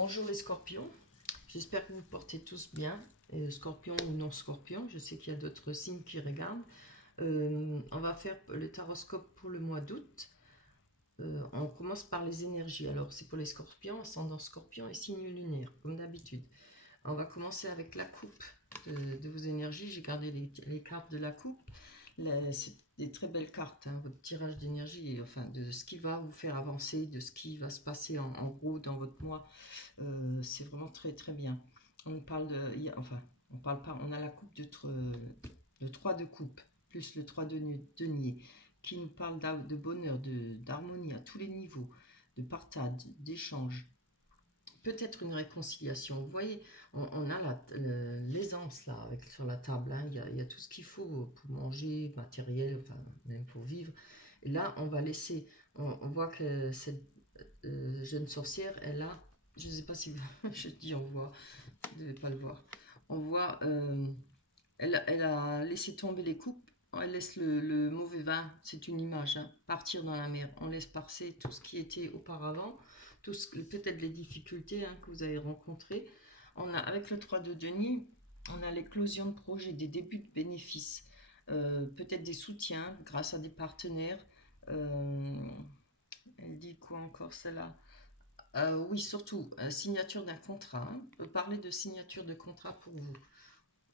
Bonjour les scorpions, j'espère que vous portez tous bien, scorpion ou non scorpion, je sais qu'il y a d'autres signes qui regardent. On va faire le taroscope pour le mois d'août. On commence par les énergies, alors c'est pour les scorpions, ascendant scorpion et signe lunaire, comme d'habitude. On va commencer avec la coupe de vos énergies, j'ai gardé les cartes de la coupe. C'est des très belles cartes, hein, votre tirage d'énergie, enfin de ce qui va vous faire avancer, de ce qui va se passer en gros dans votre mois. C'est vraiment très très bien. On parle de, enfin, on parle pas, on a la coupe de 3 de coupe, plus le 3 de denier, qui nous parle de bonheur, d'harmonie à tous les niveaux, de partage, d'échange, peut-être une réconciliation. Vous voyez, on a l'aisance là avec, sur la table, hein. Il y a tout ce qu'il faut pour manger, matériel, enfin même pour vivre. Et là, on va laisser, on voit que cette jeune sorcière, elle a, je ne sais pas si je dis on voit, vous ne devez pas le voir, on voit, elle a laissé tomber les coupes, elle laisse le mauvais vin, c'est une image, hein, partir dans la mer, on laisse passer tout ce qui était auparavant, peut-être les difficultés, hein, que vous avez rencontrées. Avec le 3 de Denis, on a l'éclosion de projets, des débuts de bénéfices, peut-être des soutiens grâce à des partenaires. Elle dit quoi encore celle-là? Oui, surtout, signature d'un contrat, hein. On peut parler de signature de contrat pour vous.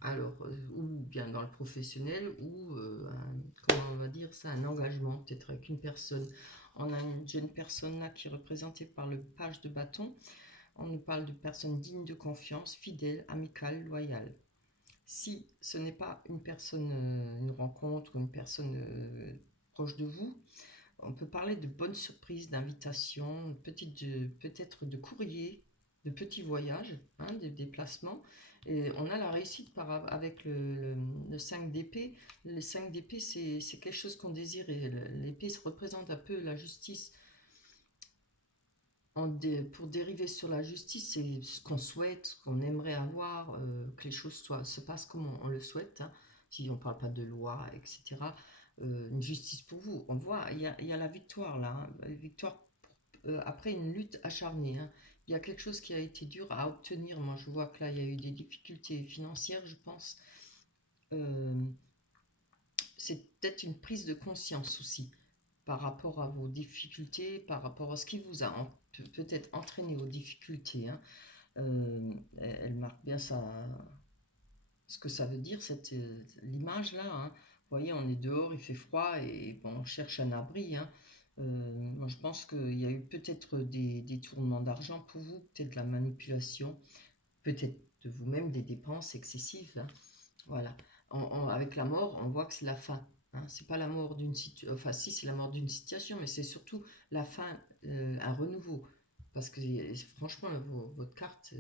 Alors, ou bien dans le professionnel, ou comment on va dire ça, un engagement, peut-être avec une personne. On a une jeune personne là qui est représentée par le page de bâton. On nous parle de personnes dignes de confiance, fidèles, amicales, loyales. Si ce n'est pas une personne, une rencontre, une personne proche de vous, on peut parler de bonnes surprises, d'invitations, peut-être de courriers, de petits voyages, hein, de déplacements. Et on a la réussite avec le 5 d'épée. Le 5 d'épée, c'est quelque chose qu'on désire. Et l'épée représente un peu la justice. Pour dériver sur la justice, c'est ce qu'on souhaite, ce qu'on aimerait avoir, que les choses se passent comme on le souhaite, hein, si on ne parle pas de loi, etc. Une justice pour vous. On voit, il y a la victoire là, hein, la victoire après une lutte acharnée, hein. Il y a quelque chose qui a été dur à obtenir. Moi, je vois que là, il y a eu des difficultés financières, je pense. Euh, c'est peut-être une prise de conscience aussi par rapport à vos difficultés, par rapport à ce qui vous a peut-être entraîné aux difficultés, hein. Elle marque bien ce que ça veut dire, l'image là, hein. Vous voyez, on est dehors, il fait froid et bon, on cherche un abri, hein. Moi, je pense qu'il y a eu peut-être des détournements d'argent pour vous, peut-être de la manipulation, peut-être de vous-même des dépenses excessives, hein. Voilà. Avec la mort, on voit que c'est la fin, hein. C'est pas la mort d'une situation, enfin si c'est la mort d'une situation, mais c'est surtout la fin, un renouveau. Parce que franchement, vos cartes,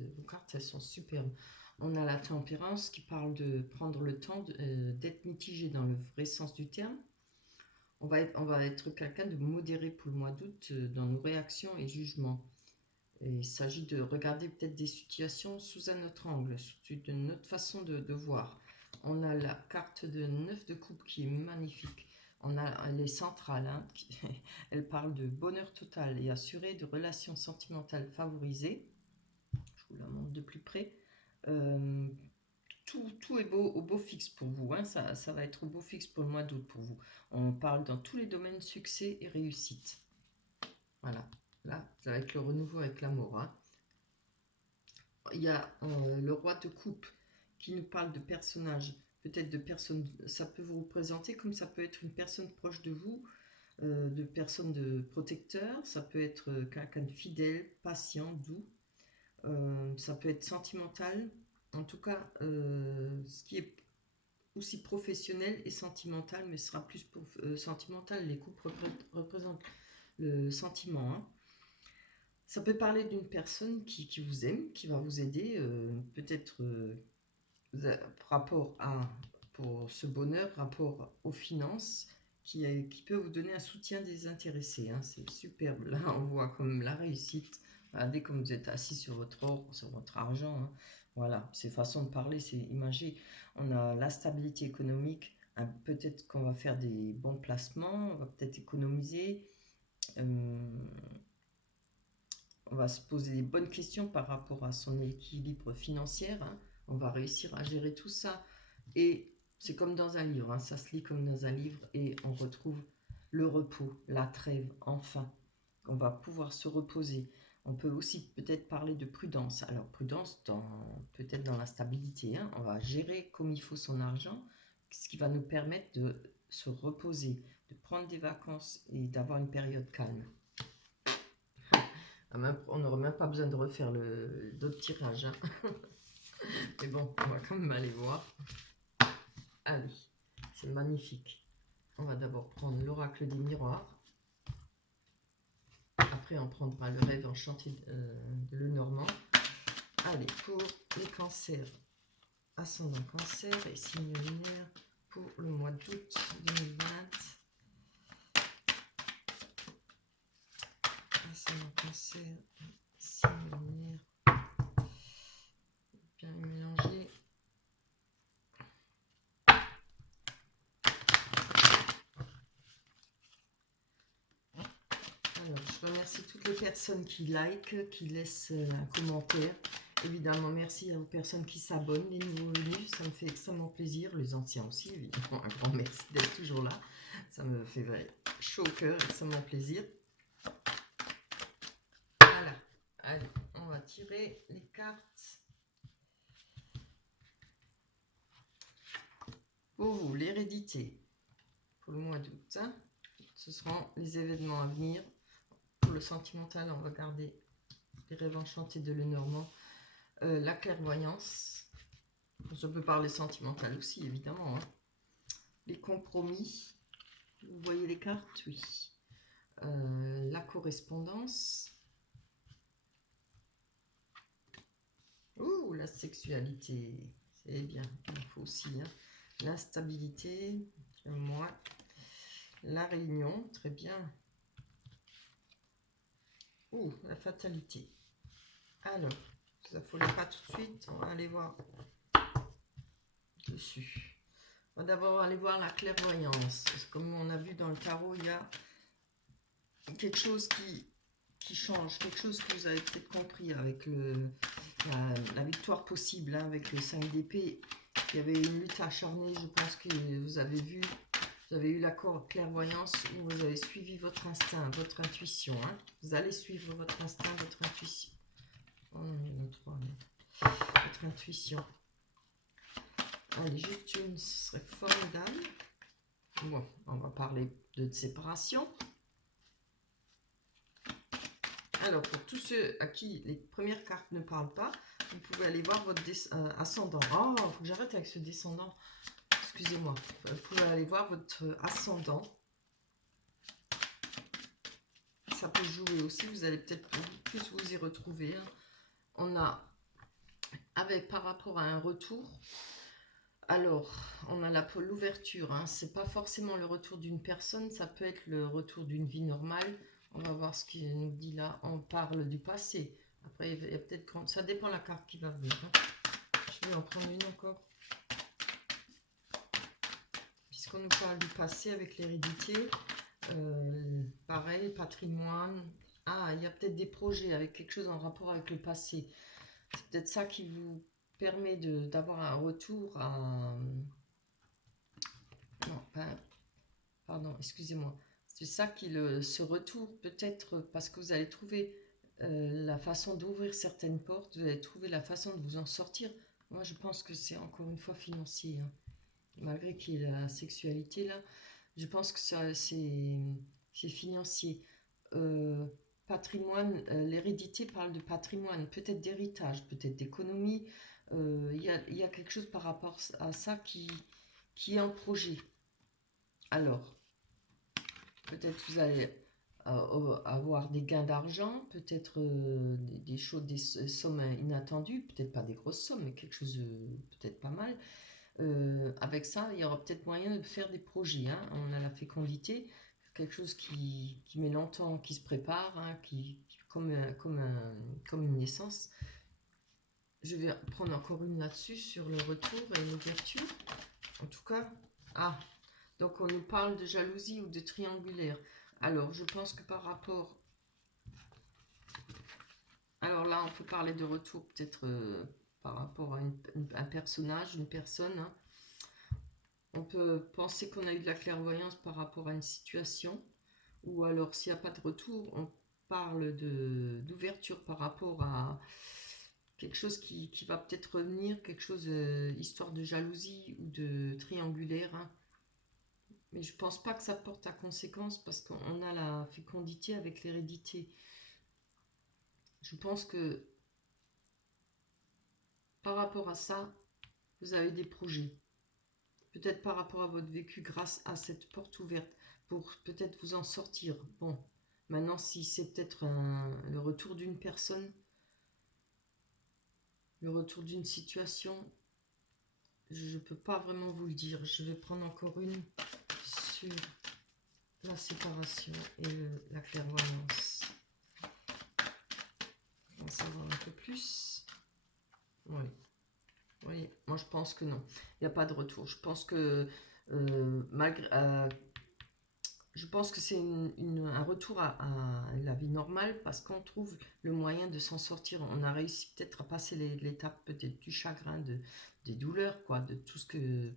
elles sont superbes. On a la tempérance qui parle de prendre le temps d'être mitigé dans le vrai sens du terme. On va être quelqu'un de modéré pour le mois d'août dans nos réactions et jugements. Et il s'agit de regarder peut-être des situations sous un autre angle, sous une autre façon de voir. On a la carte de 9 de coupe qui est magnifique. Elle est centrale, hein, elle parle de bonheur total et assuré, de relations sentimentales favorisées. Je vous la montre de plus près. Euh, tout est beau, au beau fixe pour vous, hein. Ça va être au beau fixe pour le mois d'août pour vous. On parle dans tous les domaines succès et réussite. Voilà, là, ça va être le renouveau avec l'amour, hein. Il y a le roi de coupe qui nous parle de personnages, peut-être de personnes, ça peut vous représenter comme ça peut être une personne proche de vous, de personnes de protecteur, ça peut être quelqu'un de fidèle, patient, doux, ça peut être sentimental, en tout cas ce qui est aussi professionnel et sentimental, mais ce sera plus pour, sentimental, les couples représentent le sentiment, hein. Ça peut parler d'une personne qui vous aime, qui va vous aider, peut-être rapport à, pour ce bonheur, rapport aux finances, qui peut vous donner un soutien désintéressé, hein. C'est superbe. Là, on voit comme la réussite. Regardez comme vous êtes assis sur votre or, sur votre argent, hein. Voilà, c'est façon de parler, c'est imagé. On a la stabilité économique. Hein, peut-être qu'on va faire des bons placements, on va peut-être économiser. Euh, on va se poser les bonnes questions par rapport à son équilibre financier. Hein. On va réussir à gérer tout ça. Et c'est comme dans un livre, hein. Ça se lit comme dans un livre et on retrouve le repos, la trêve, enfin. On va pouvoir se reposer. On peut aussi peut-être parler de prudence. Alors prudence, peut-être dans la stabilité. Hein. On va gérer comme il faut son argent, ce qui va nous permettre de se reposer, de prendre des vacances et d'avoir une période calme. On n'aurait même pas besoin de refaire d'autres tirages. Hein. Mais bon, on va quand même aller voir. Ah oui, c'est magnifique. On va d'abord prendre l'oracle des miroirs. Après, on prendra le rêve enchanté de Lenormand. Allez, pour les cancers, ascendant cancer et signe lunaire pour le mois d'août 2020. Ascendant cancer, signe lunaire. Bien mélangé. Alors, je remercie toutes les personnes qui like, qui laissent un commentaire. Évidemment, merci aux personnes qui s'abonnent, les nouveaux venus, ça me fait extrêmement plaisir. Les anciens aussi, évidemment, un grand merci d'être toujours là. Ça me fait chaud au cœur, extrêmement plaisir. Voilà, allez, on va tirer les cartes. Pour vous, l'hérédité, pour le mois d'août, hein, ce seront les événements à venir. Pour le sentimental, on va garder les rêves enchantés de Lenormand. La clairvoyance, je peux parler sentimental aussi, évidemment. Hein. Les compromis, vous voyez les cartes, oui. La correspondance. Ouh, la sexualité, c'est bien, il faut aussi. Hein. L'instabilité, moi. La réunion, très bien. Ouh, la fatalité. Alors, ça ne folie pas tout de suite, on va aller voir dessus. On va d'abord aller voir la clairvoyance. Comme on a vu dans le tarot, il y a quelque chose qui change, quelque chose que vous avez peut-être compris avec la victoire possible, hein, avec le 5 d'épée. Il y avait une lutte acharnée, je pense que vous avez vu, vous avez eu l'accord clairvoyance où vous avez suivi votre instinct, votre intuition. Hein. Vous allez suivre votre instinct, votre intuition. Oh non, il y en a trois. Votre intuition. Allez, juste une, ce serait formidable. Bon, on va parler de séparation. Alors, pour tous ceux à qui les premières cartes ne parlent pas, vous pouvez aller voir votre ascendant. Oh, il faut que j'arrête avec ce descendant. Excusez-moi. Vous pouvez aller voir votre ascendant. Ça peut jouer aussi. Vous allez peut-être plus vous y retrouver. Hein. On a, par rapport à un retour, alors, on a l'ouverture. Hein. C'est pas forcément le retour d'une personne. Ça peut être le retour d'une vie normale. On va voir ce qu'il nous dit là. On parle du passé. Après, il y a peut-être... Ça dépend de la carte qui va venir. Hein. Je vais en prendre une encore. Puisqu'on nous parle du passé avec l'hérédité. Pareil, patrimoine. Ah, il y a peut-être des projets avec quelque chose en rapport avec le passé. C'est peut-être ça qui vous permet d'avoir un retour à... Non, pas... Pardon, excusez-moi. C'est ça qui ce retour, peut-être parce que vous allez trouver la façon d'ouvrir certaines portes, vous allez trouver la façon de vous en sortir. Moi, je pense que c'est encore une fois financier. Hein. Malgré qu'il y ait la sexualité, là, je pense que c'est financier. Patrimoine, l'hérédité parle de patrimoine, peut-être d'héritage, peut-être d'économie. Il y a quelque chose par rapport à ça qui est en projet. Alors, peut-être vous allez avoir des gains d'argent, peut-être des choses, des sommes inattendues, peut-être pas des grosses sommes, mais quelque chose peut-être pas mal. Avec ça, il y aura peut-être moyen de faire des projets. Hein. On a la fécondité, quelque chose qui met longtemps, qui se prépare, hein, comme une naissance. Je vais prendre encore une là-dessus, sur le retour et l'ouverture. En tout cas, donc on nous parle de jalousie ou de triangulaire. Alors, je pense que par rapport Alors là, on peut parler de retour peut-être par rapport à un personnage, une personne, hein. On peut penser qu'on a eu de la clairvoyance par rapport à une situation, ou alors s'il n'y a pas de retour, on parle d'ouverture par rapport à quelque chose qui va peut-être revenir, quelque chose, histoire de jalousie ou de triangulaire, hein. Mais je pense pas que ça porte à conséquence parce qu'on a la fécondité avec l'hérédité. Je pense que par rapport à ça, vous avez des projets. Peut-être par rapport à votre vécu grâce à cette porte ouverte pour peut-être vous en sortir. Bon, maintenant si c'est peut-être le retour d'une personne, le retour d'une situation, je ne peux pas vraiment vous le dire. Je vais prendre encore une sur la séparation et la clairvoyance. On va savoir un peu plus. Oui. Oui, moi je pense que non. Il n'y a pas de retour. Je pense que malgré, je pense que c'est un retour à la vie normale parce qu'on trouve le moyen de s'en sortir. On a réussi peut-être à passer l'étape peut-être du chagrin, des douleurs, quoi, de tout ce que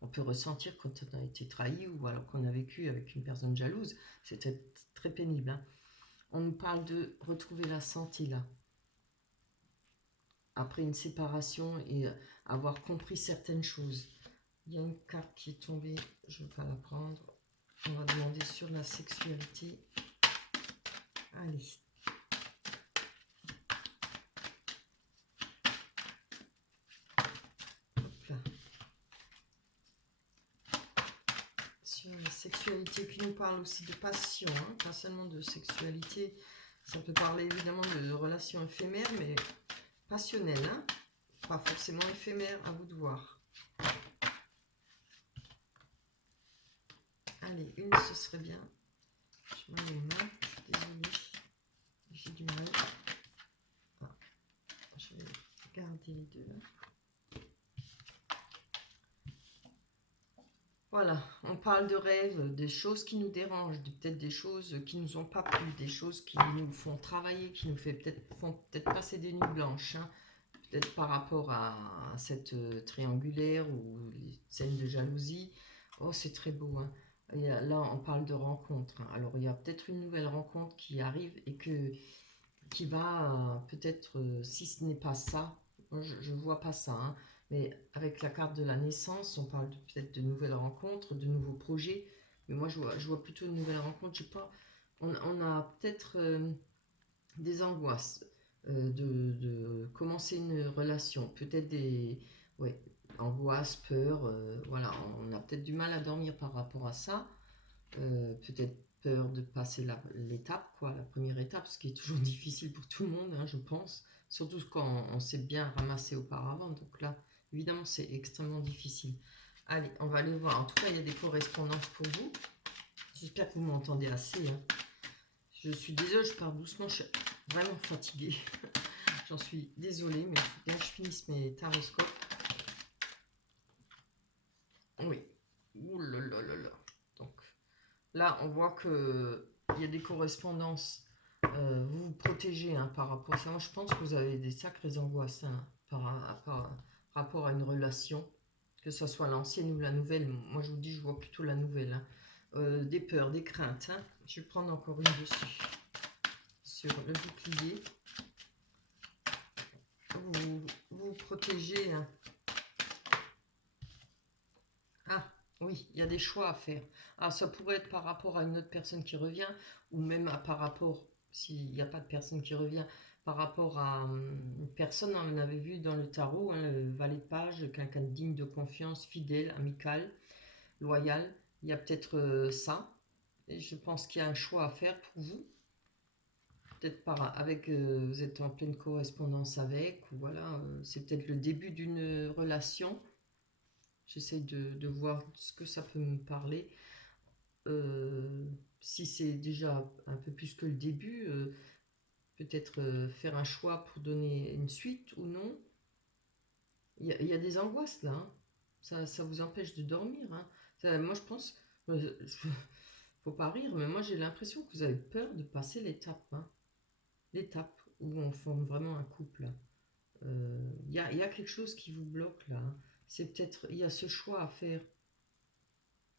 on peut ressentir quand on a été trahi ou alors qu'on a vécu avec une personne jalouse. C'était très pénible, hein. On nous parle de retrouver la santé là, après une séparation et avoir compris certaines choses. Il y a une carte qui est tombée, je ne vais pas la prendre. On va demander sur la sexualité. Allez. Hop là. Sur la sexualité, qui nous parle aussi de passion, hein, pas seulement de sexualité. Ça peut parler évidemment de relations éphémères, mais passionnelles, hein, pas forcément éphémères, à vous de voir. Allez, une, ce serait bien. Je mets les mains, désolée, j'ai du mal. Ah, je vais garder les deux là. Voilà, on parle de rêves, des choses qui nous dérangent, peut-être des choses qui nous ont pas plu, des choses qui nous font travailler, qui nous font peut-être passer des nuits blanches, hein. Peut-être par rapport à cette triangulaire ou les scènes de jalousie. Oh, c'est très beau, hein. Là, on parle de rencontre, hein. Alors, il y a peut-être une nouvelle rencontre qui arrive et qui va peut-être, si ce n'est pas ça, moi, je ne vois pas ça, hein, mais avec la carte de la naissance, on parle peut-être de nouvelles rencontres, de nouveaux projets, mais moi je vois plutôt une nouvelle rencontre. Je sais pas, on a peut-être des angoisses de commencer une relation, peut-être des ouais, angoisses, peurs, voilà, on a peut-être du mal à dormir par rapport à ça. Peut-être peur de passer l'étape, quoi, la première étape, ce qui est toujours difficile pour tout le monde, hein, je pense, surtout quand on s'est bien ramassé auparavant. Donc là, évidemment, c'est extrêmement difficile. Allez, on va aller voir. En tout cas, il y a des correspondances pour vous. J'espère que vous m'entendez assez, hein. Je suis désolée, je parle doucement, je suis vraiment fatiguée. J'en suis désolée, mais il faut bien que je finisse mes taroscopes. Oui. Ouh là là là là. Donc, là, on voit qu'il y a des correspondances. Vous vous protégez, hein, par rapport à ça. Moi, je pense que vous avez des sacrées angoisses, hein, par rapport à une relation, que ce soit l'ancienne ou la nouvelle. Moi, je vous dis, je vois plutôt la nouvelle, hein. Des peurs, des craintes, hein. Je vais prendre encore une dessus. Sur le bouclier. Vous vous protégez, hein. Ah, oui, il y a des choix à faire. Ah, ça pourrait être par rapport à une autre personne qui revient, ou même par rapport, s'il n'y a pas de personne qui revient, par rapport à une personne, on avait vu dans le tarot, hein, le valet de page, quelqu'un de digne de confiance, fidèle, amical, loyal. Il y a peut-être ça. Et je pense qu'il y a un choix à faire pour vous. Peut-être avec, vous êtes en pleine correspondance avec, ou voilà, c'est peut-être le début d'une relation. J'essaie de voir ce que ça peut me parler. Si c'est déjà un peu plus que le début, peut-être faire un choix pour donner une suite ou non. Il y a des angoisses là, hein. Ça vous empêche de dormir, hein. Moi je pense, faut pas rire, mais moi j'ai l'impression que vous avez peur de passer l'étape, hein. L'étape. où on forme vraiment un couple. Il y a quelque chose qui vous bloque là. C'est peut-être, il y a ce choix à faire.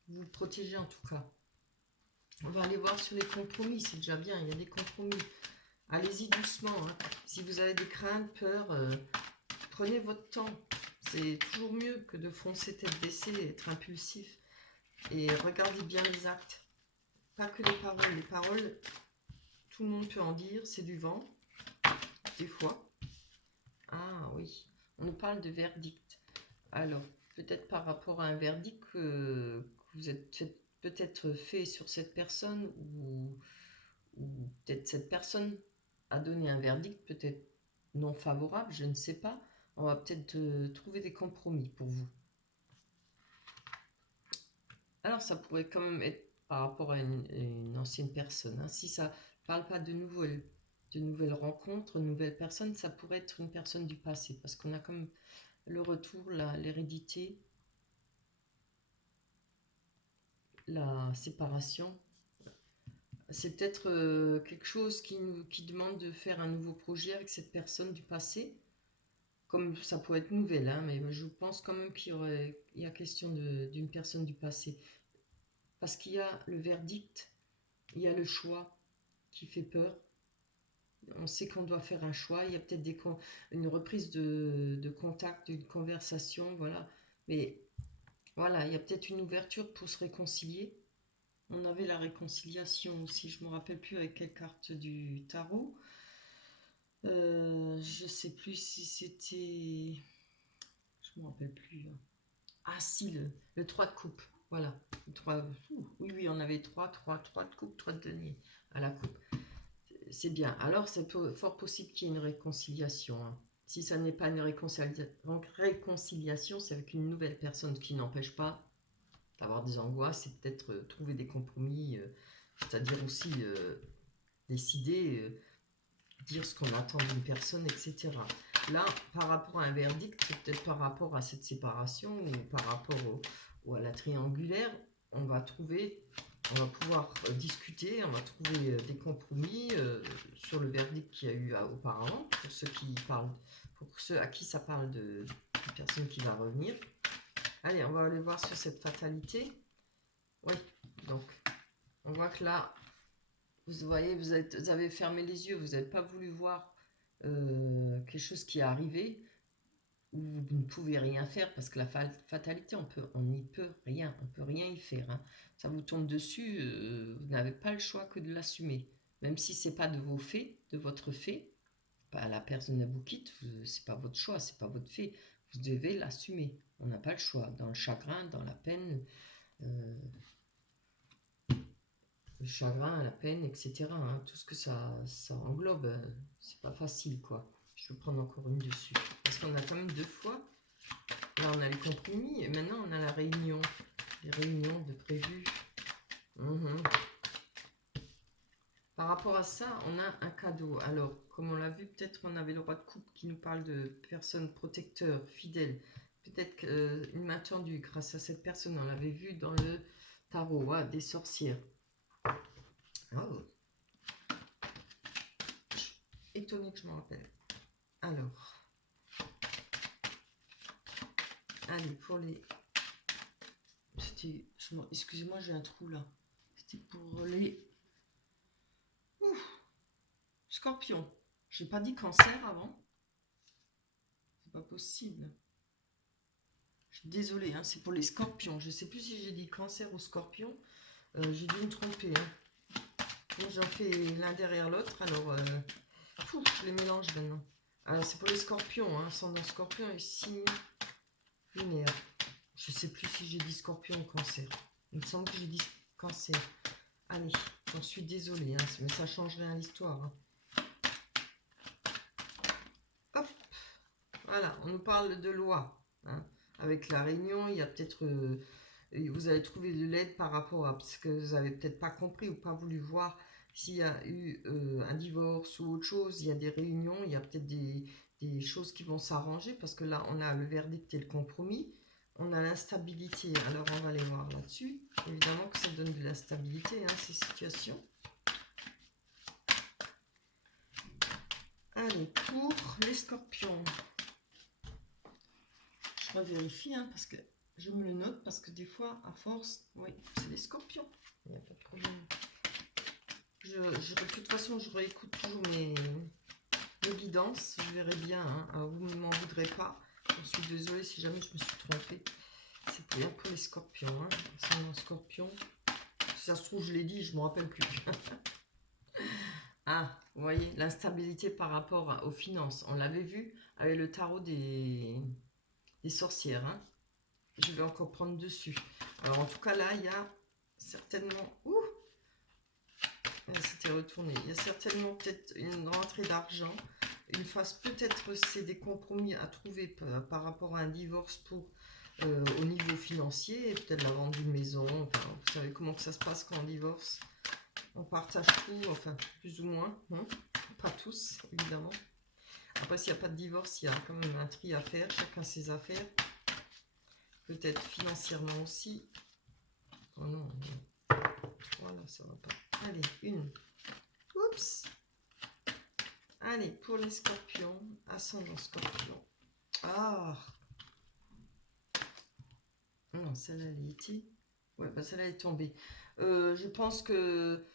Vous vous protégez en tout cas. On va aller voir sur les compromis, c'est déjà bien, il y a des compromis. Allez-y doucement. Hein. Si vous avez des craintes, peurs, prenez votre temps. C'est toujours mieux que de foncer tête baissée et être impulsif. Et regardez bien les actes. Pas que les paroles. Les paroles, tout le monde peut en dire, c'est du vent, des fois. Ah oui, on nous parle de verdict. Alors, peut-être par rapport à un verdict que vous êtes peut-être fait sur cette personne, ou peut-être cette personne a donné un verdict, peut-être non favorable, je ne sais pas. On va peut-être trouver des compromis pour vous. Alors, ça pourrait quand même être par rapport à une ancienne personne. Hein. Si ça ne parle pas de nouvelles rencontres, de nouvelles personnes, ça pourrait être une personne du passé. Parce qu'on a comme le retour, l'hérédité, la séparation. C'est peut-être quelque chose qui demande de faire un nouveau projet avec cette personne du passé. Comme ça pourrait être nouvelle, hein, mais je pense quand même il y a question d'une personne du passé. Parce qu'il y a le verdict, il y a le choix qui fait peur. On sait qu'on doit faire un choix. Il y a peut-être une reprise de contact, une conversation, voilà. Mais voilà, il y a peut-être une ouverture pour se réconcilier. On avait la réconciliation aussi, je ne me rappelle plus avec quelle carte du tarot. Je ne sais plus si c'était... Je ne me rappelle plus. Ah si, le 3 de coupe. Voilà. Oui, on avait 3 de coupe, 3 de denier à la coupe. C'est bien. Alors, c'est fort possible qu'il y ait une réconciliation. Hein. Si ça n'est pas une réconciliation, c'est avec une nouvelle personne, qui n'empêche pas d'avoir des angoisses et peut-être trouver des compromis, c'est-à-dire aussi décider, dire ce qu'on attend d'une personne, etc. Là, par rapport à un verdict, c'est peut-être par rapport à cette séparation ou par rapport à la triangulaire, on va pouvoir discuter, on va trouver des compromis sur le verdict qu'il y a eu auparavant, pour ceux à qui ça parle de personne qui va revenir. Allez, on va aller voir sur cette fatalité. Oui, donc, on voit que là, vous voyez, vous avez fermé les yeux, vous n'avez pas voulu voir quelque chose qui est arrivé, où vous ne pouvez rien faire, parce que la fatalité, on n'y peut rien, on peut rien y faire. Hein. Ça vous tombe dessus, vous n'avez pas le choix que de l'assumer. Même si c'est pas de vos faits, de votre fait, bah, la personne elle vous quitte, c'est pas votre choix, c'est pas votre fait. Vous devez l'assumer. On n'a pas le choix. Dans le chagrin, dans la peine, le chagrin, la peine, etc. Hein, tout ce que ça englobe, c'est pas facile, quoi. Je vais prendre encore une dessus. Parce qu'on a quand même 2 fois. Là, on a les compromis et maintenant, on a la réunion. Les réunions de prévues. Par rapport à ça, on a un cadeau. Alors, comme on l'a vu, peut-être on avait le roi de coupe qui nous parle de personnes protecteurs, fidèles. Peut-être une main tendue grâce à cette personne. On l'avait vu dans le tarot, des sorcières. Oh. Étonné que je m'en rappelle. Alors, allez, pour les... Excusez-moi, j'ai un trou là. C'était pour les... Scorpion. J'ai pas dit cancer avant. C'est pas possible. Je suis désolée, hein, c'est pour les scorpions. Je sais plus si j'ai dit cancer ou scorpion. J'ai dû me tromper. Hein. J'en fais l'un derrière l'autre, alors je les mélange maintenant. Alors c'est pour les scorpions, hein, ascendant scorpion et signe lunaire. Je sais plus si j'ai dit scorpion ou cancer. Il me semble que j'ai dit cancer. Allez, j'en suis désolée, hein, mais ça change rien à l'histoire. Hein. Hop, voilà, on nous parle de loi. Hein. Avec la réunion, il y a peut-être... vous allez trouver de l'aide par rapport à... Parce que vous n'avez peut-être pas compris ou pas voulu voir s'il y a eu un divorce ou autre chose. Il y a des réunions, il y a peut-être des choses qui vont s'arranger. Parce que là, on a le verdict et le compromis. On a l'instabilité. Alors, on va aller voir là-dessus. Évidemment que ça donne de l'instabilité, hein, ces situations. Allez, pour les scorpions. Je revérifie, hein, parce que je me le note, parce que des fois, à force, oui, c'est les scorpions. Il n'y a pas de problème. De toute façon, je réécoute toujours mes guidances. Je verrai bien. Hein. Alors, vous ne m'en voudrez pas. Je suis désolée si jamais je me suis trompée. C'est bien pour les scorpions. Hein. C'est un scorpion. Si ça se trouve, je l'ai dit, je ne me rappelle plus. Ah, vous voyez, l'instabilité par rapport aux finances. On l'avait vu avec le tarot des sorcières. Hein. Je vais encore prendre dessus. Alors, en tout cas, là, il y a certainement... Ouh, c'était retourné. Il y a certainement peut-être une rentrée d'argent. Une phase, peut-être c'est des compromis à trouver par rapport à un divorce pour au niveau financier. Et peut-être la vente d'une maison. Enfin, vous savez comment que ça se passe quand on divorce. On partage tout, enfin, plus ou moins. Hein, pas tous, évidemment. Après, s'il n'y a pas de divorce, il y a quand même un tri à faire. Chacun ses affaires. Peut-être financièrement aussi. Oh non, voilà, ça va pas. Allez, une. Oups. Allez, pour les scorpions, ascendant scorpion. Ah non, celle-là, elle était... Ouais, bah celle-là est tombée. Je pense que...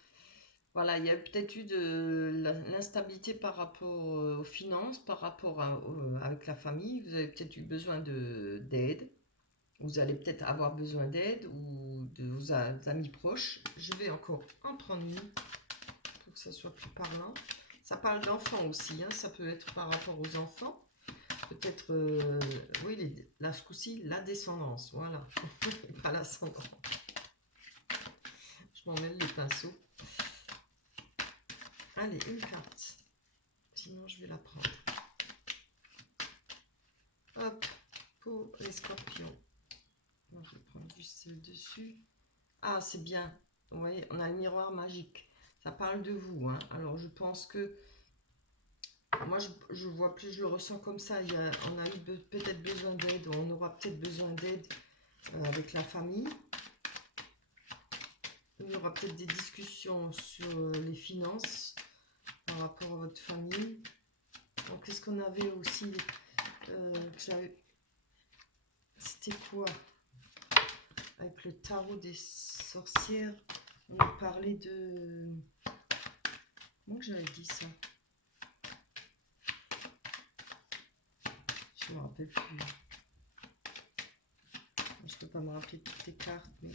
Voilà, il y a peut-être eu de l'instabilité par rapport aux finances, par rapport avec la famille. Vous avez peut-être eu besoin d'aide. Vous allez peut-être avoir besoin d'aide ou de vos amis proches. Je vais encore en prendre une pour que ça soit plus parlant. Ça parle d'enfants aussi, hein. Ça peut être par rapport aux enfants. Peut-être, oui, là, ce coup-ci, la descendance, voilà. Et pas l'ascendant. Je m'en mêle les pinceaux. Allez, une carte. Sinon, je vais la prendre. Hop, pour les scorpions. Moi, je vais prendre juste celle dessus. Ah, c'est bien. Vous voyez, on a le miroir magique. Ça parle de vous, hein. Alors, je pense que... Moi, je vois plus, je le ressens comme ça. On a eu peut-être besoin d'aide. On aura peut-être besoin d'aide avec la famille. Il y aura peut-être des discussions sur les finances par rapport à votre famille. Donc, qu'est-ce qu'on avait aussi c'était quoi? Avec le tarot des sorcières, on a parlé de... Comment j'avais dit ça? Je ne me rappelle plus. Je ne peux pas me rappeler toutes les cartes, mais...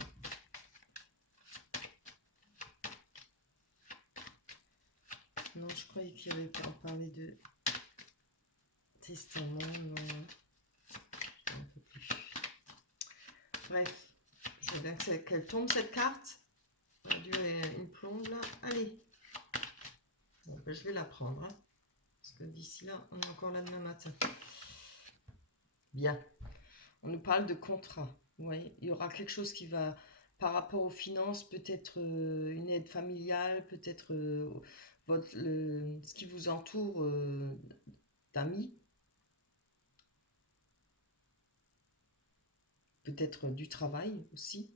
Non, je croyais qu'il y avait pas parlé de testament, non. Je ne me rappelle plus. Bref, je veux bien qu'elle tombe cette carte. On a dû une plombe là. Allez. Bon, ben, je vais la prendre. Hein, parce que d'ici là, on est encore là demain matin. Bien. On nous parle de contrat. Oui, il y aura quelque chose qui va, par rapport aux finances, peut-être une aide familiale, peut-être ce qui vous entoure d'amis, peut-être du travail aussi.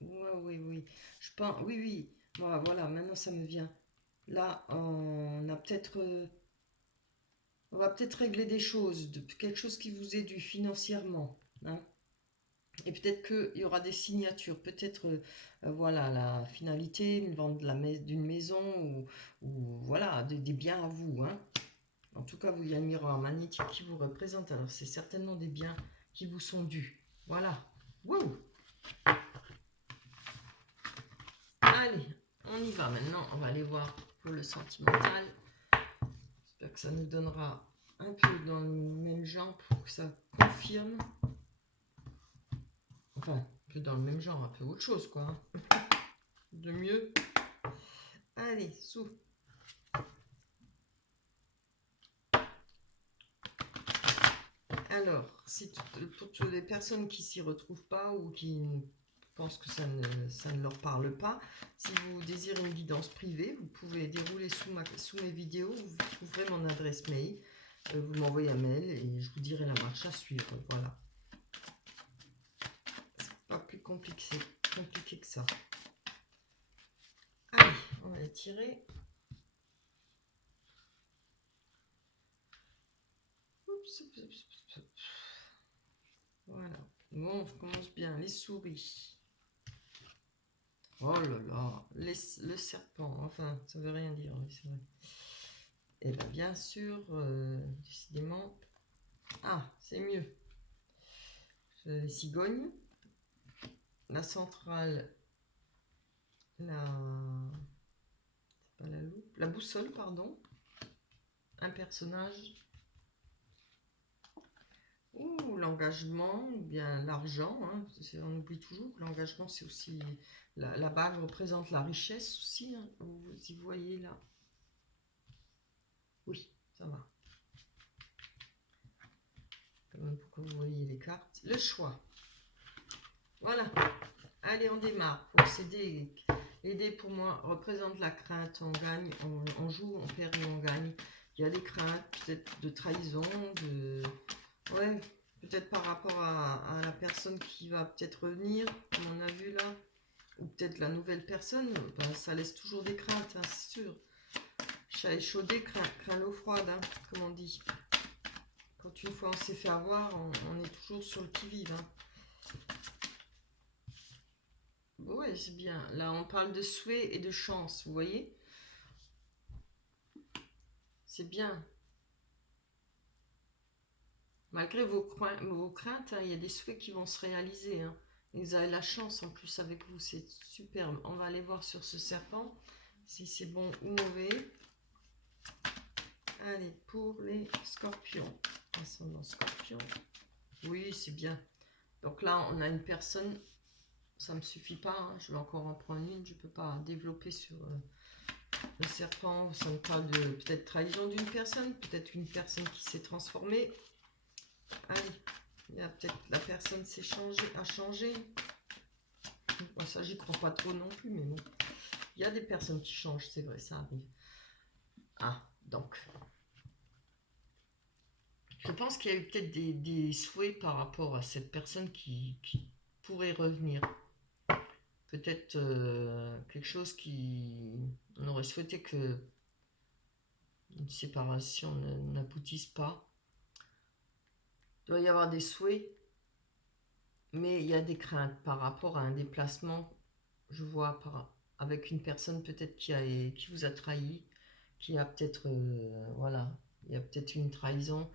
Ouais, oui, oui. Je pense, oui, oui. Voilà, maintenant ça me vient. Là, on a peut-être, on va peut-être régler des choses, quelque chose qui vous est dû financièrement, hein. Et peut-être qu'il y aura des signatures, peut-être voilà la finalité, une vente d'une maison ou voilà des biens à vous. Hein. En tout cas, il y a un miroir magnétique qui vous représente. Alors c'est certainement des biens qui vous sont dus. Voilà. Wow. Allez, on y va maintenant. On va aller voir pour le sentimental. J'espère que ça nous donnera un peu dans le même genre pour que ça confirme. Enfin, un peu dans le même genre, un peu autre chose, quoi. Hein. De mieux. Allez, sous. Alors, pour toutes les personnes qui s'y retrouvent pas ou qui pensent que ça ne leur parle pas, si vous désirez une guidance privée, vous pouvez dérouler sous mes vidéos, vous trouverez mon adresse mail, vous m'envoyez un mail et je vous dirai la marche à suivre. Voilà. C'est pas plus compliqué que ça. Allez, on va les tirer. Voilà. Bon, on commence bien. Les souris. Oh là là. Le serpent. Enfin, ça veut rien dire, oui, c'est vrai. Et bien sûr, décidément... Ah, c'est mieux. Les cigognes. La centrale. C'est pas la loupe. La boussole, pardon. Un personnage. Ou l'engagement, ou bien l'argent. Hein. On oublie toujours que l'engagement, c'est aussi... La bague représente la richesse aussi. Hein. Vous y voyez là. Oui, ça va. Quand même pour que vous voyez les cartes. Le choix. Voilà. Allez, on démarre. Pour s'aider. Les dés pour moi représentent la crainte. On gagne, on joue, on perd et on gagne. Il y a des craintes, peut-être de trahison, de... Ouais, peut-être par rapport à la personne qui va peut-être revenir, comme on a vu là. Ou peut-être la nouvelle personne. Ben, ça laisse toujours des craintes, hein, c'est sûr. Chat échaudé craint l'eau froide, hein, comme on dit. Quand une fois on s'est fait avoir, on est toujours sur le qui-vive. Hein. Oui, c'est bien. Là, on parle de souhait et de chance, vous voyez? C'est bien. Malgré vos craintes, hein, il y a des souhaits qui vont se réaliser. Hein. Et vous avez la chance en plus avec vous, c'est superbe. On va aller voir sur ce serpent si c'est bon ou mauvais. Allez, pour les scorpions. Ascendant scorpion. Oui, c'est bien. Donc là, on a une personne... Ça ne me suffit pas, hein. Je vais encore en prendre une, je ne peux pas développer sur le serpent. Ça me parle de peut-être trahison d'une personne, peut-être une personne qui s'est transformée. Allez, il y a peut-être la personne a changé. Bon, ça, j'y crois pas trop non plus, mais bon. Il y a des personnes qui changent, c'est vrai, ça arrive. Ah, donc. Je pense qu'il y a eu peut-être des souhaits par rapport à cette personne qui pourrait revenir. Peut-être quelque chose on aurait souhaité que une séparation n'aboutisse pas. Il doit y avoir des souhaits, mais il y a des craintes par rapport à un déplacement. Je vois avec une personne peut-être qui vous a trahi, qui a peut-être, voilà, il y a peut-être une trahison,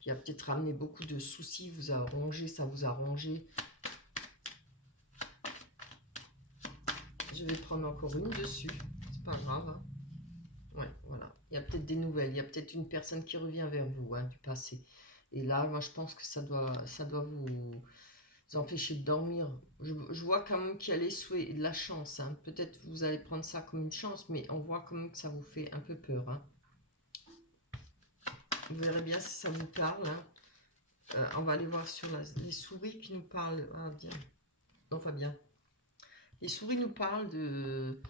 qui a peut-être ramené beaucoup de soucis, vous a rongé, ça vous a rongé. Je vais prendre encore une dessus, c'est pas grave. Hein. Ouais, voilà. Il y a peut-être des nouvelles, il y a peut-être une personne qui revient vers vous, hein, du passé. Et là, moi, je pense que ça doit vous empêcher de dormir. Je vois quand même qu'il y a les souhaits et de la chance. Hein. Peut-être vous allez prendre ça comme une chance, mais on voit quand même que ça vous fait un peu peur. Hein. Vous verrez bien si ça vous parle. Hein. On va aller voir sur les souris qui nous parlent. Ah, bien. Non, pas bien. Les souris nous parlent de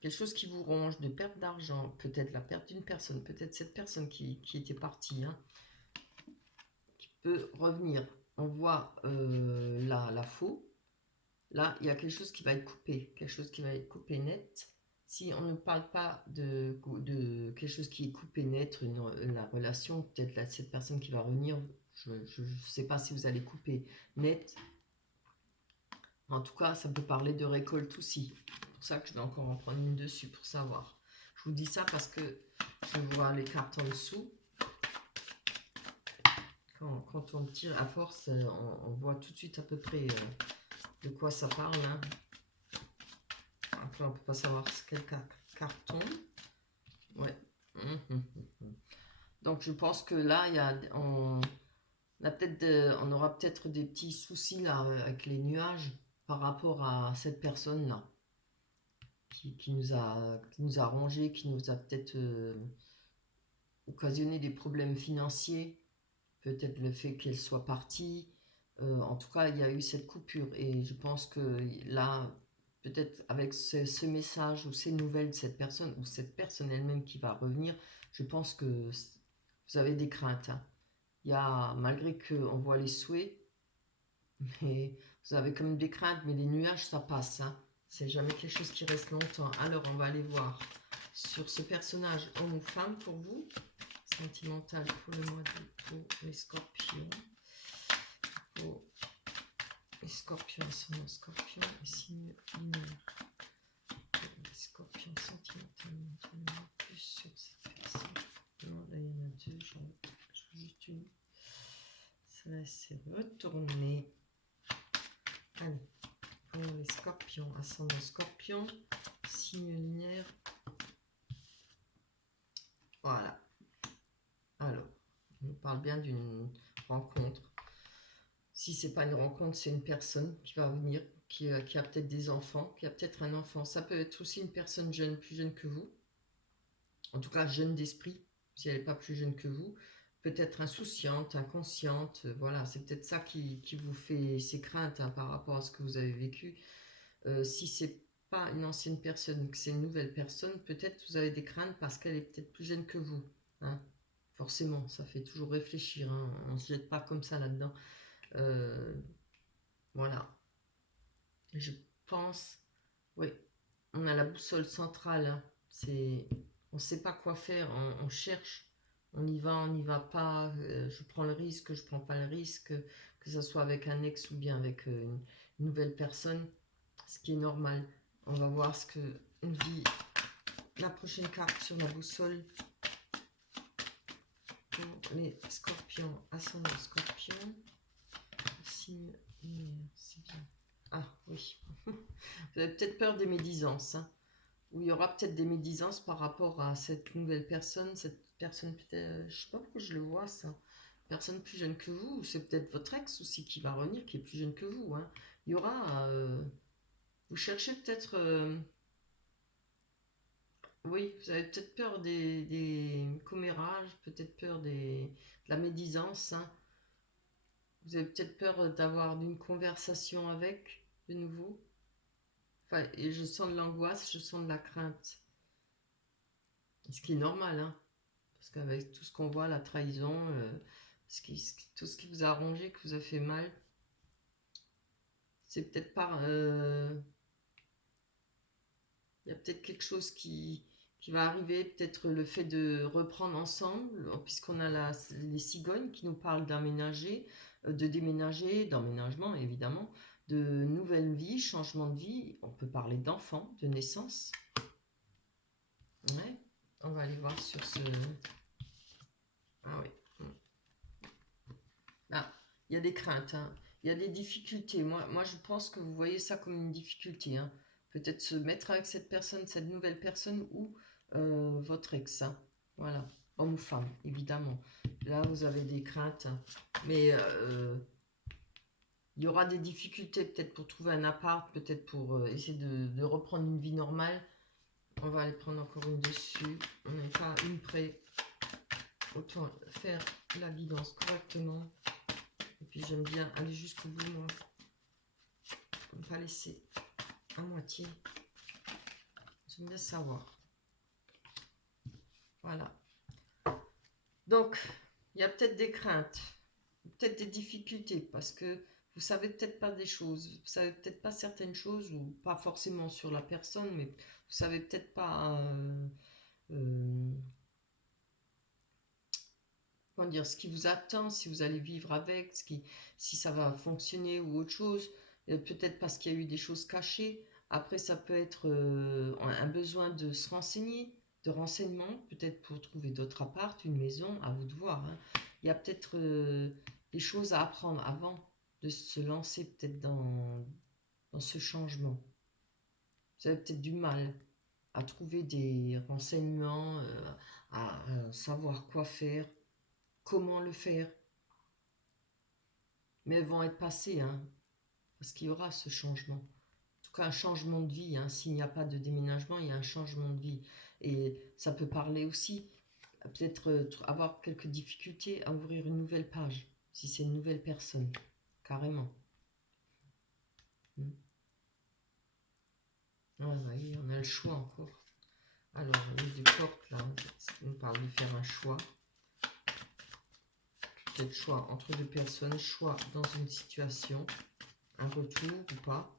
quelque chose qui vous ronge, de perte d'argent, peut-être la perte d'une personne, peut-être cette personne qui était partie, hein, qui peut revenir. On voit la faux. Là, il y a quelque chose qui va être coupé, quelque chose qui va être coupé net. Si on ne parle pas de quelque chose qui est coupé net, la relation, peut-être cette personne qui va revenir, je ne sais pas si vous allez couper net. En tout cas, ça peut parler de récolte aussi. C'est pour ça que je vais encore en prendre une dessus pour savoir. Je vous dis ça parce que je vois les cartes en dessous. Quand on tire à force, on voit tout de suite à peu près de quoi ça parle. Hein. Après, on ne peut pas savoir quel carton. Ouais. Donc, je pense que là, on aura peut-être des petits soucis là, avec les nuages par rapport à cette personne-là qui nous a rongé, qui nous a peut-être occasionné des problèmes financiers. Peut-être le fait qu'elle soit partie. En tout cas, il y a eu cette coupure. Et je pense que là, peut-être avec ce message ou ces nouvelles de cette personne, ou cette personne elle-même qui va revenir, je pense que vous avez des craintes. Hein. Il y a, malgré qu'on voit les souhaits, mais vous avez quand même des craintes, mais les nuages, ça passe. Hein. C'est jamais quelque chose qui reste longtemps. Alors, on va aller voir sur ce personnage, homme ou femme, pour vous. sentimentale pour le mois d'août pour les scorpions. Pour les scorpions, ascendant scorpion, et signe lunaire. Les scorpions sentimentalement, plus sur cette personne. Non, là il y en a deux, j'en joue juste une. Ça là c'est retourné. Allez, pour les scorpions, ascendant scorpion, signe lunaire. Voilà. Alors, on nous parle bien d'une rencontre. Si c'est pas une rencontre, c'est une personne qui va venir, qui a peut-être des enfants, qui a peut-être un enfant. Ça peut être aussi une personne jeune, plus jeune que vous. En tout cas, jeune d'esprit, si elle n'est pas plus jeune que vous. Peut-être insouciante, inconsciente. Voilà, c'est peut-être ça qui vous fait ces craintes hein, par rapport à ce que vous avez vécu. Si c'est pas une ancienne personne, que c'est une nouvelle personne, peut-être vous avez des craintes parce qu'elle est peut-être plus jeune que vous. Hein. Forcément, ça fait toujours réfléchir. Hein. On ne se jette pas comme ça là-dedans. Voilà. Je pense, oui, on a la boussole centrale. Hein. On ne sait pas quoi faire. On cherche. On y va, on n'y va pas. Je prends le risque, je prends pas le risque. Que ce soit avec un ex ou bien avec une nouvelle personne. Ce qui est normal. On va voir ce que nous dit la prochaine carte sur la boussole pour les scorpions, ascendant scorpion, signe lunaire, c'est bien. Ah oui, vous avez peut-être peur des médisances, hein, où il y aura peut-être des médisances par rapport à cette nouvelle personne, cette personne peut-être, je sais pas pourquoi je le vois ça, personne plus jeune que vous, ou c'est peut-être votre ex aussi qui va revenir, qui est plus jeune que vous, hein. Il y aura, vous cherchez peut-être... oui, vous avez peut-être peur des commérages, peut-être peur de la médisance. Hein. Vous avez peut-être peur d'avoir une conversation avec, de nouveau. Enfin, et je sens de l'angoisse, je sens de la crainte. Ce qui est normal, hein. Parce qu'avec tout ce qu'on voit, la trahison, tout ce qui vous a arrangé, qui vous a fait mal, c'est peut-être pas... il y a peut-être quelque chose qui va arriver, peut-être le fait de reprendre ensemble, puisqu'on a les cigognes qui nous parlent d'aménager, de déménager, d'emménagement évidemment, de nouvelles vies, changement de vie. On peut parler d'enfants, de naissance. Ouais, on va aller voir sur ce... Ah oui. Ah, il y a des craintes, hein. Il y a des difficultés. Moi, je pense que vous voyez ça comme une difficulté. Hein. Peut-être se mettre avec cette personne, cette nouvelle personne ou votre ex. Hein. Voilà, homme ou femme, évidemment. Là, vous avez des craintes. Hein. Mais il y aura des difficultés peut-être pour trouver un appart, peut-être pour essayer de reprendre une vie normale. On va aller prendre encore une dessus. On n'est pas une près. Autant faire la guidance correctement. Et puis j'aime bien aller jusqu'au bout, moi. Ne pas laisser à moitié. J'aime bien savoir. Voilà. Donc, il y a peut-être des craintes, peut-être des difficultés, parce que vous savez peut-être pas des choses, vous savez peut-être pas certaines choses, ou pas forcément sur la personne, mais vous savez peut-être pas... comment dire, ce qui vous attend, si vous allez vivre avec, si ça va fonctionner ou autre chose, peut-être parce qu'il y a eu des choses cachées. Après, ça peut être un besoin de se renseigner, de renseignements, peut-être pour trouver d'autres apparts, une maison, à vous de voir. Hein. Il y a peut-être des choses à apprendre avant de se lancer peut-être dans ce changement. Vous avez peut-être du mal à trouver des renseignements, à savoir quoi faire, comment le faire. Mais elles vont être passées, hein, parce qu'il y aura ce changement. En tout cas, un changement de vie. Hein. S'il n'y a pas de déménagement, il y a un changement de vie. Et ça peut parler aussi, peut-être avoir quelques difficultés à ouvrir une nouvelle page, si c'est une nouvelle personne, carrément. Ah, oui, on a le choix encore. Alors, les deux portes, là, on parle de faire un choix. Peut-être choix entre deux personnes, choix dans une situation, un retour ou pas.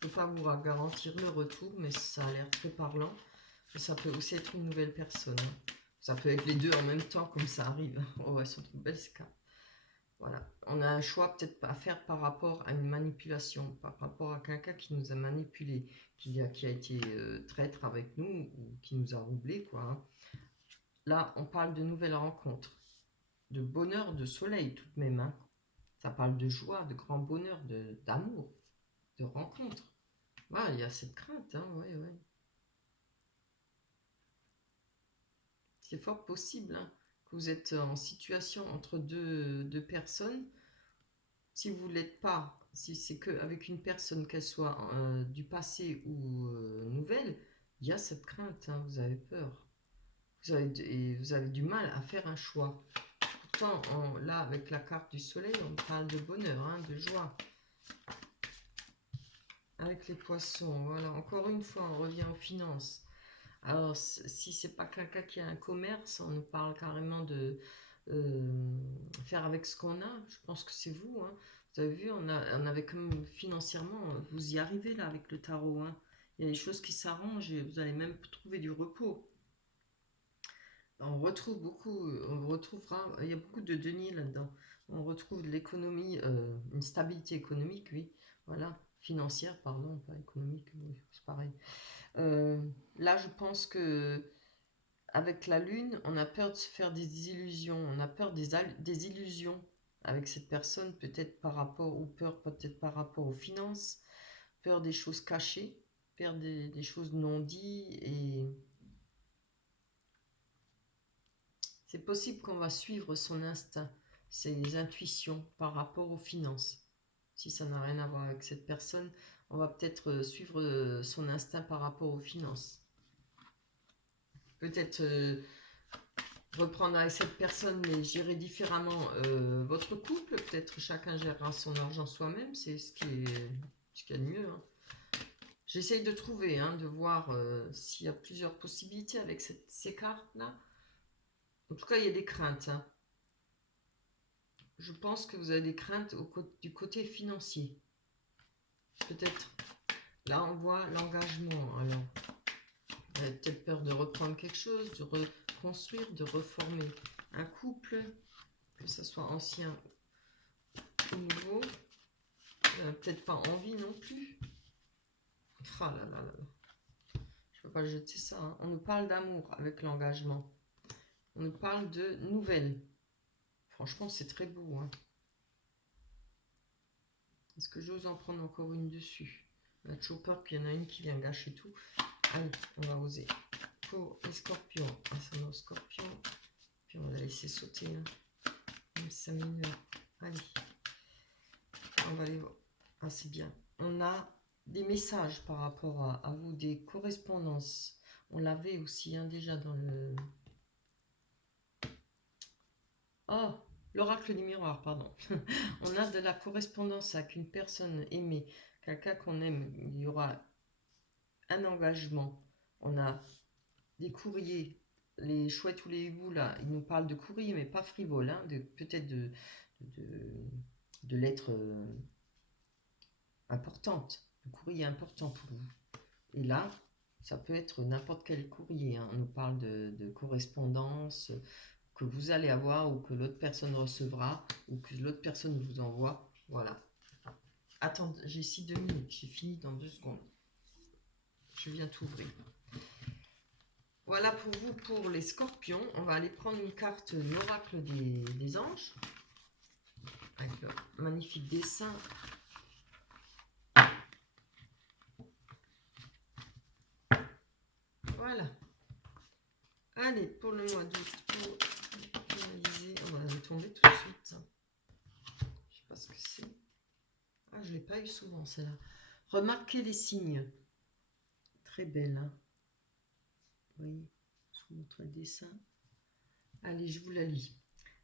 Je ne peux pas vous garantir le retour, mais ça a l'air très parlant. Ça peut aussi être une nouvelle personne, hein. Ça peut être les deux en même temps, comme ça arrive. Oh, elles sont trop belles, ces cartes. Voilà. On a un choix peut-être à faire par rapport à une manipulation, par rapport à quelqu'un qui nous a manipulé, qui a été traître avec nous, ou qui nous a roublés, quoi, hein. Là, on parle de nouvelles rencontres, de bonheur, de soleil tout de même, hein. Ça parle de joie, de grand bonheur, d'amour, de rencontre. Voilà, il y a cette crainte, hein, ouais, ouais. C'est fort possible, hein, que vous êtes en situation entre deux personnes. Si vous ne l'êtes pas, si c'est qu'avec une personne, qu'elle soit du passé ou nouvelle, il y a cette crainte, hein, vous avez peur. Et vous avez du mal à faire un choix. Pourtant, là, avec la carte du soleil, on parle de bonheur, hein, de joie. Avec les poissons, voilà, encore une fois, on revient aux finances. Alors, si c'est pas quelqu'un qui a un commerce, on nous parle carrément de faire avec ce qu'on a. Je pense que c'est vous, hein. Vous avez vu, on avait comme financièrement, vous y arrivez là avec le tarot, hein. Il y a des choses qui s'arrangent et vous allez même trouver du repos. On retrouve beaucoup, on retrouvera, il y a beaucoup de deniers là-dedans. On retrouve de l'économie, une stabilité économique, oui, voilà, financière, pardon, pas économique, oui, c'est pareil. Là, je pense que avec la lune, on a peur de se faire des illusions, on a peur des illusions avec cette personne, peut-être par rapport, ou peur peut-être par rapport aux finances, peur des choses cachées, peur des choses non dites, et c'est possible qu'on va suivre son instinct, ses intuitions par rapport aux finances. Si ça n'a rien à voir avec cette personne, on va peut-être suivre son instinct par rapport aux finances. Peut-être reprendre avec cette personne, mais gérer différemment votre couple. Peut-être chacun gérera son argent soi-même, c'est ce qui est de mieux, hein. J'essaye de trouver, hein, de voir s'il y a plusieurs possibilités avec ces cartes-là. En tout cas, il y a des craintes, hein. Je pense que vous avez des craintes du côté financier. Peut-être. Là, on voit l'engagement. Alors, vous avez peut-être peur de reprendre quelque chose, de reconstruire, de reformer un couple, que ce soit ancien ou nouveau. Peut-être pas envie non plus. Ah là là là. Je peux pas jeter ça, hein. On nous parle d'amour avec l'engagement. On nous parle de nouvelles. Franchement, c'est très beau, hein. Est-ce que j'ose en prendre encore une dessus? On a toujours peur qu'il y en a une qui vient gâcher tout. Allez, on va oser. Pour les scorpions, ascendant scorpion. Puis on va laisser sauter, hein. Même 5 minutes. Allez. On va aller voir. Ah, c'est bien. On a des messages par rapport à vous, des correspondances. On l'avait aussi, hein, déjà dans le... Oh, l'oracle du miroir, pardon. On a de la correspondance avec une personne aimée, quelqu'un qu'on aime. Il y aura un engagement. On a des courriers. Les chouettes ou les hiboux, là, ils nous parlent de courriers, mais pas frivoles, hein, peut-être de lettres importantes, de courriers importants pour vous. Et là, ça peut être n'importe quel courrier, hein. On nous parle de correspondance que vous allez avoir ou que l'autre personne recevra ou que l'autre personne vous envoie. Voilà. Attends, j'ai ici 2 minutes, j'ai fini dans 2 secondes. Je viens t'ouvrir. Voilà pour vous, pour les scorpions. On va aller prendre une carte, l'oracle des anges, avec leur magnifique dessin. Voilà. Allez, pour le mois d'août, pour finaliser, on va aller tomber tout de suite. Je sais pas ce que c'est. Ah, je ne l'ai pas eu souvent, celle-là. Remarquez les signes. Très belle, hein. Oui, je vous montre le dessin. Allez, je vous la lis.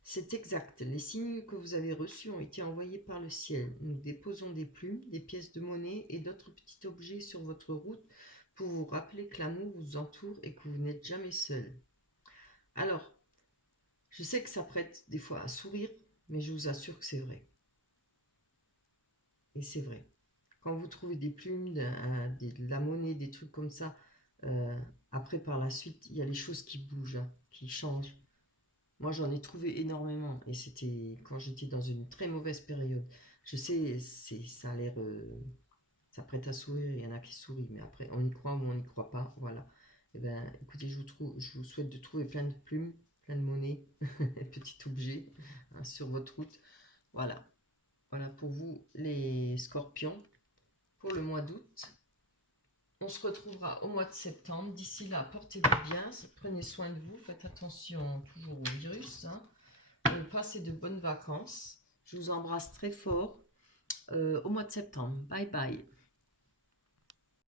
C'est exact. Les signes que vous avez reçus ont été envoyés par le ciel. Nous déposons des plumes, des pièces de monnaie et d'autres petits objets sur votre route pour vous rappeler que l'amour vous entoure et que vous n'êtes jamais seul. Alors, je sais que ça prête des fois à sourire, mais je vous assure que c'est vrai. Et c'est vrai. Quand vous trouvez des plumes, de la monnaie, des trucs comme ça, Après, par la suite, il y a les choses qui bougent, hein, qui changent. Moi, j'en ai trouvé énormément et c'était quand j'étais dans une très mauvaise période. Je sais, ça a l'air, ça prête à sourire, il y en a qui sourient, mais après, on y croit ou on n'y croit pas, voilà. Eh ben, écoutez, je vous souhaite de trouver plein de plumes, plein de monnaie, petits objets hein, sur votre route. Voilà, voilà pour vous les scorpions pour le mois d'août. On se retrouvera au mois de septembre. D'ici là, portez-vous bien, prenez soin de vous, faites attention toujours au virus. Hein. Passez de bonnes vacances. Je vous embrasse très fort au mois de septembre. Bye bye.